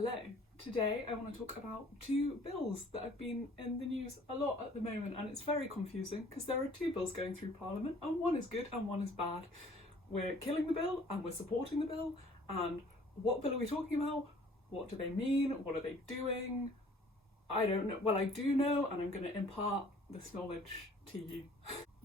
Hello. Today I want to talk about two bills that have been in the news a lot at the moment, and it's very confusing because there are two bills going through Parliament and one is good and one is bad. We're killing the bill and we're supporting the bill, and what bill are we talking about? What do they mean? What are they doing? I don't know. Well, I do know, and I'm going to impart this knowledge to you.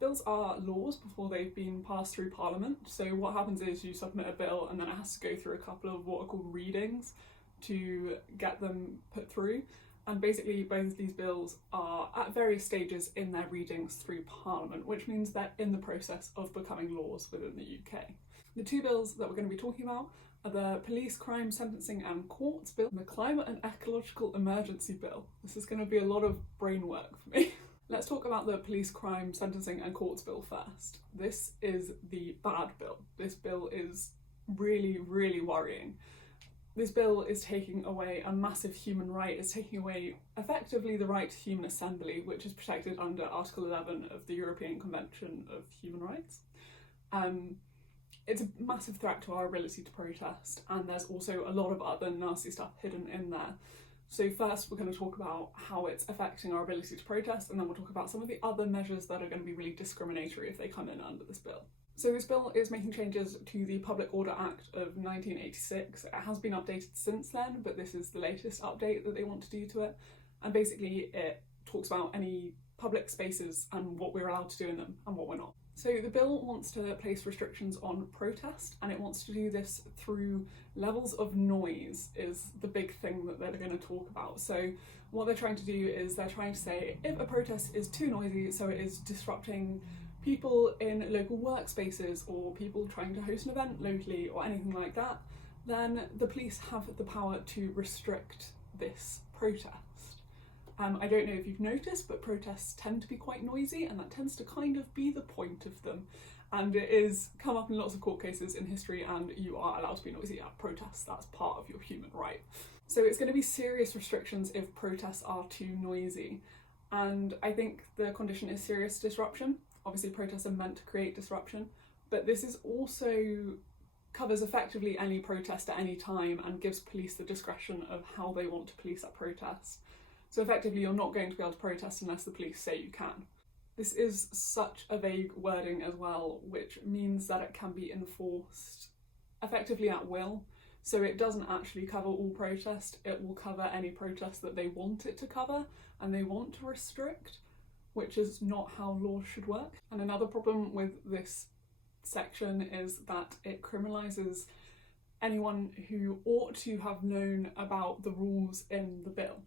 Bills are laws before they've been passed through Parliament. So what happens is you submit a bill and then it has to go through a couple of what are called readings to get them put through. And basically both of these bills are at various stages in their readings through Parliament, which means they're in the process of becoming laws within the UK. The two bills that we're going to be talking about are the Police Crime Sentencing and Courts Bill and the Climate and Ecological Emergency Bill. This is going to be a lot of brain work for me. Let's talk about the Police Crime Sentencing and Courts Bill first. This is the bad bill. This bill is really, really worrying. This bill is taking away a massive human right. It's taking away effectively the right to human assembly, which is protected under Article 11 of the European Convention of Human Rights. It's a massive threat to our ability to protest, and there's also a lot of other nasty stuff hidden in there. So first we're going to talk about how it's affecting our ability to protest, and then we'll talk about some of the other measures that are going to be really discriminatory if they come in under this bill. So this bill is making changes to the Public Order Act of 1986. It has been updated since then, but this is the latest update that they want to do to it. And basically it talks about any public spaces and what we're allowed to do in them and what we're not. So the bill wants to place restrictions on protest, and it wants to do this through levels of noise is the big thing that they're going to talk about. So what they're trying to do is they're trying to say if a protest is too noisy, so it is disrupting people in local workspaces or people trying to host an event locally or anything like that, then the police have the power to restrict this protest. I don't know if you've noticed, but protests tend to be quite noisy, and that tends to kind of be the point of them. And it is come up in lots of court cases in history, and you are allowed to be noisy at protests. That's part of your human right. So it's going to be serious restrictions if protests are too noisy. And I think the condition is serious disruption. Obviously protests are meant to create disruption, but this is also covers effectively any protest at any time and gives police the discretion of how they want to police that protest. So effectively you're not going to be able to protest unless the police say you can. This is such a vague wording as well, which means that it can be enforced effectively at will. So it doesn't actually cover all protest, it will cover any protest that they want it to cover and they want to restrict, which is not how laws should work. And another problem with this section is that it criminalises anyone who ought to have known about the rules in the bill.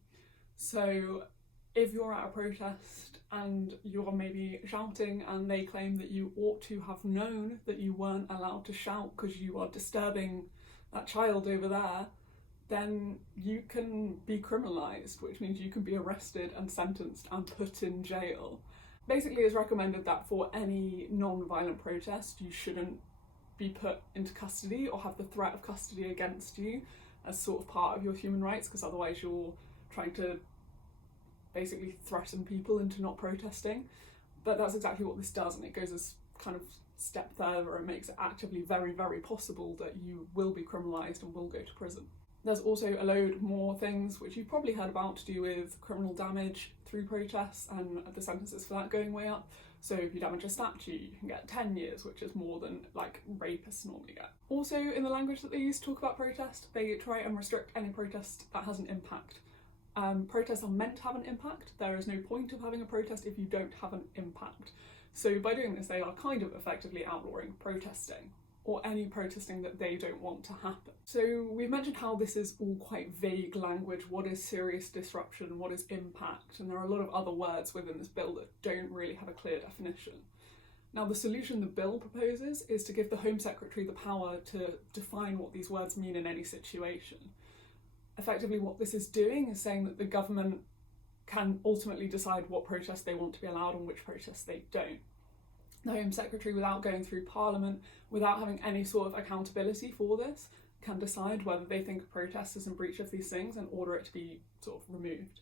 So if you're at a protest and you're maybe shouting and they claim that you ought to have known that you weren't allowed to shout because you are disturbing that child over there, then you can be criminalised, which means you can be arrested and sentenced and put in jail. Basically it's recommended that for any non-violent protest you shouldn't be put into custody or have the threat of custody against you as sort of part of your human rights, because otherwise you're trying to basically threaten people into not protesting. But that's exactly what this does, and it goes as kind of step further and makes it actively very, very possible that you will be criminalised and will go to prison. There's also a load more things which you've probably heard about to do with criminal damage through protests and the sentences for that going way up. So if you damage a statue, you can get 10 years, which is more than like rapists normally get. Also in the language that they use to talk about protest, they try and restrict any protest that has an impact. Protests are meant to have an impact. There is no point of having a protest if you don't have an impact. So by doing this, they are kind of effectively outlawing protesting, or any protesting that they don't want to happen. So we've mentioned how this is all quite vague language. What is serious disruption? What is impact? And there are a lot of other words within this bill that don't really have a clear definition. Now the solution the bill proposes is to give the Home Secretary the power to define what these words mean in any situation. Effectively what this is doing is saying that the government can ultimately decide what protests they want to be allowed and which protests they don't. The Home Secretary, without going through Parliament, without having any sort of accountability for this, can decide whether they think a protest is in breach of these things and order it to be sort of removed.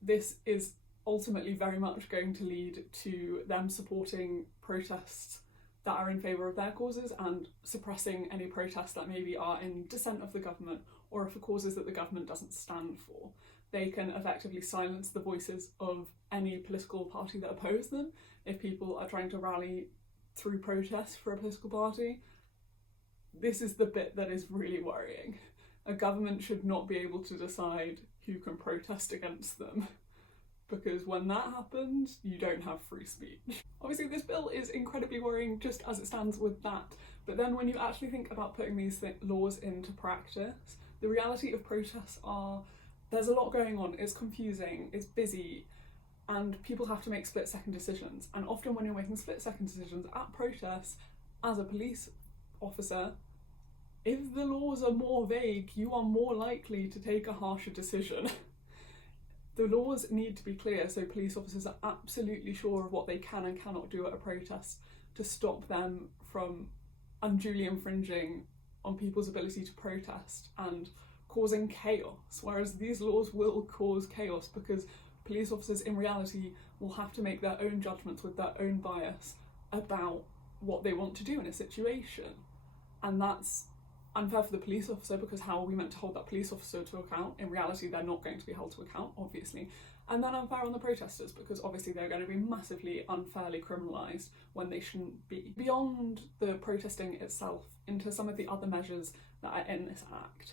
This is ultimately very much going to lead to them supporting protests that are in favour of their causes and suppressing any protests that maybe are in dissent of the government or for causes that the government doesn't stand for. They can effectively silence the voices of any political party that oppose them. If people are trying to rally through protest for a political party, this is the bit that is really worrying. A government should not be able to decide who can protest against them, because when that happens, you don't have free speech. Obviously, this bill is incredibly worrying just as it stands with that, but then when you actually think about putting these laws into practice, the reality of protests are there's a lot going on, it's confusing, it's busy, and people have to make split-second decisions. And often when you're making split-second decisions at protests, as a police officer, if the laws are more vague, you are more likely to take a harsher decision. The laws need to be clear so police officers are absolutely sure of what they can and cannot do at a protest to stop them from unduly infringing on people's ability to protest and causing chaos, whereas these laws will cause chaos because police officers in reality will have to make their own judgments with their own bias about what they want to do in a situation. And that's unfair for the police officer, because how are we meant to hold that police officer to account? In reality, they're not going to be held to account, obviously. And then unfair on the protesters, because obviously they're going to be massively unfairly criminalised when they shouldn't be. Beyond the protesting itself, into some of the other measures that are in this act.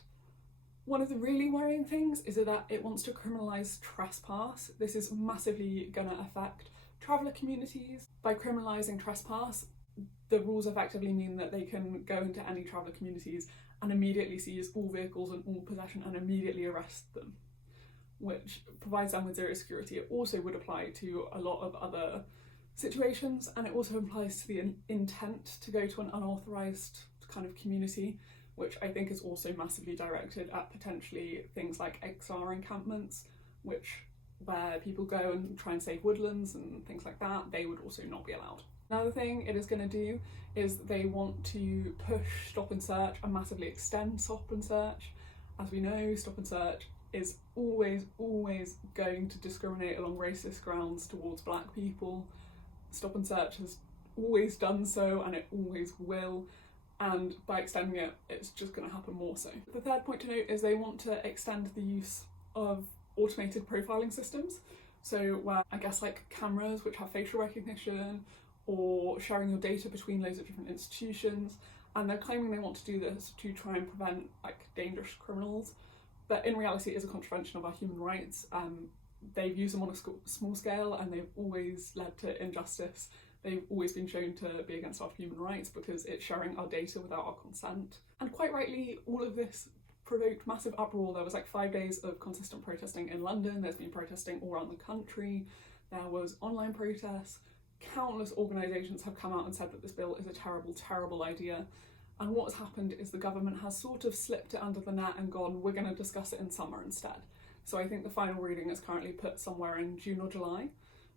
One of the really worrying things is that it wants to criminalise trespass. This is massively going to affect traveller communities. By criminalising trespass, the rules effectively mean that they can go into any traveller communities and immediately seize all vehicles and all possession and immediately arrest them, which provides them with zero security. It also would apply to a lot of other situations, and it also applies to the intent to go to an unauthorised kind of community, which I think is also massively directed at potentially things like XR encampments, where people go and try and save woodlands and things like that. They would also not be allowed. Another thing it is going to do is they want to push stop and search and massively extend stop and search. As we know, stop and search is always going to discriminate along racist grounds towards black people. Stop and search has always done so, and it always will. And by extending it, it's just going to happen more so. The third point to note is they want to extend the use of automated profiling systems. So where, I guess, like cameras which have facial recognition, or sharing your data between loads of different institutions, and they're claiming they want to do this to try and prevent like dangerous criminals, but in reality it is a contravention of our human rights. They've used them on a small scale and they've always led to injustice. They've always been shown to be against our human rights because it's sharing our data without our consent. And quite rightly, all of this provoked massive uproar. There was like 5 days of consistent protesting in London. There's been protesting all around the country. There was online protests. Countless organisations have come out and said that this bill is a terrible, terrible idea. And what's happened is the government has sort of slipped it under the net and gone, we're going to discuss it in summer instead. So I think the final reading is currently put somewhere in June or July.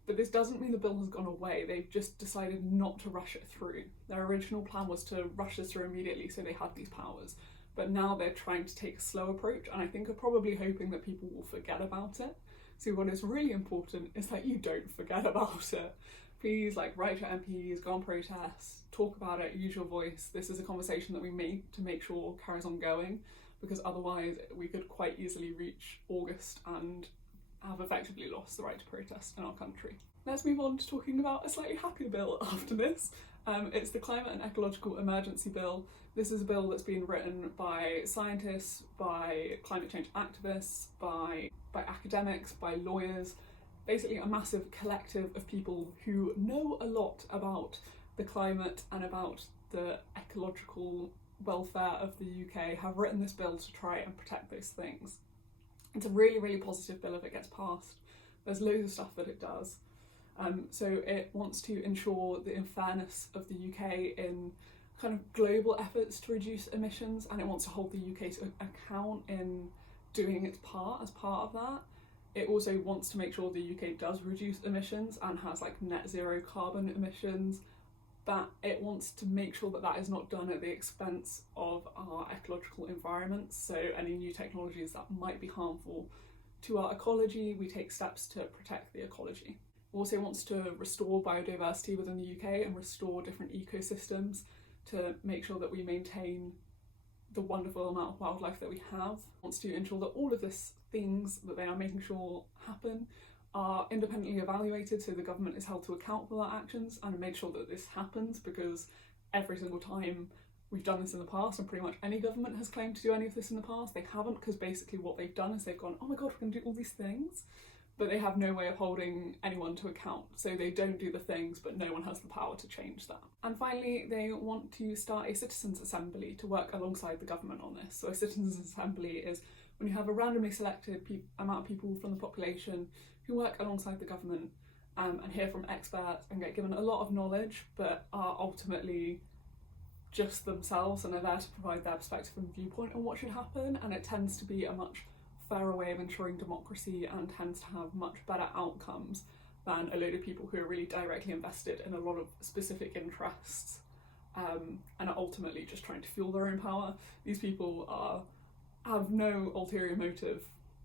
But this doesn't mean the bill has gone away. They've just decided not to rush it through. Their original plan was to rush this through immediately so they had these powers. But now they're trying to take a slow approach, and I think are probably hoping that people will forget about it. So what is really important is that you don't forget about it. Please, write to MPs, go on protests, talk about it, use your voice. This is a conversation that we need to make sure carries on going, because otherwise we could quite easily reach August and have effectively lost the right to protest in our country. Let's move on to talking about a slightly happier bill after this. It's the Climate and Ecological Emergency Bill. This is a bill that's been written by scientists, by climate change activists, by academics, by lawyers, basically a massive collective of people who know a lot about the climate and about the ecological welfare of the UK, have written this bill to try and protect those things. It's a really, really positive bill if it gets passed. There's loads of stuff that it does. So it wants to ensure the fairness of the UK in kind of global efforts to reduce emissions, and it wants to hold the UK to account in doing its part as part of that. It also wants to make sure the UK does reduce emissions and has net zero carbon emissions, but it wants to make sure that that is not done at the expense of our ecological environment. So any new technologies that might be harmful to our ecology, we take steps to protect the ecology. It also wants to restore biodiversity within the UK and restore different ecosystems to make sure that we maintain the wonderful amount of wildlife that we have, wants to ensure that all of these things that they are making sure happen are independently evaluated, so the government is held to account for their actions and made sure that this happens, because every single time we've done this in the past, and pretty much any government has claimed to do any of this in the past, they haven't, because basically what they've done is they've gone, oh my god, we're going to do all these things, but they have no way of holding anyone to account, so they don't do the things, but no one has the power to change that. And finally, they want to start a citizens' assembly to work alongside the government on this. So a citizens' assembly is when you have a randomly selected amount of people from the population who work alongside the government and hear from experts and get given a lot of knowledge, but are ultimately just themselves and are there to provide their perspective and viewpoint on what should happen. And it tends to be a much fairer way of ensuring democracy and tends to have much better outcomes than a load of people who are really directly invested in a lot of specific interests and are ultimately just trying to fuel their own power. These people have no ulterior motive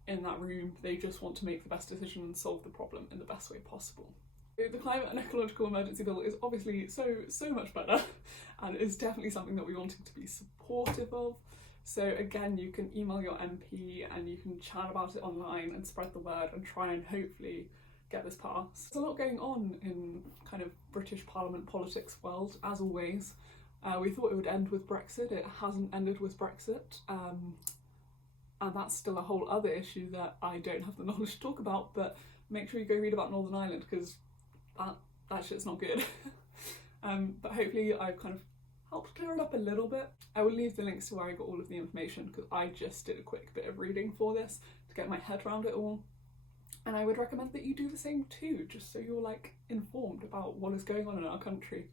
in that room, they just want to make the best decision and solve the problem in the best way possible. The Climate and Ecological Emergency Bill is obviously so much better and is definitely something that we wanted to be supportive of. So again, you can email your MP and you can chat about it online and spread the word and try and hopefully get this passed. There's a lot going on in kind of British Parliament politics world, as always. We thought it would end with Brexit, it hasn't ended with Brexit. And that's still a whole other issue that I don't have the knowledge to talk about, but make sure you go read about Northern Ireland, because that shit's not good. But hopefully I've kind of helped clear it up a little bit. I will leave the links to where I got all of the information, because I just did a quick bit of reading for this to get my head around it all. And I would recommend that you do the same too, just so you're like informed about what is going on in our country.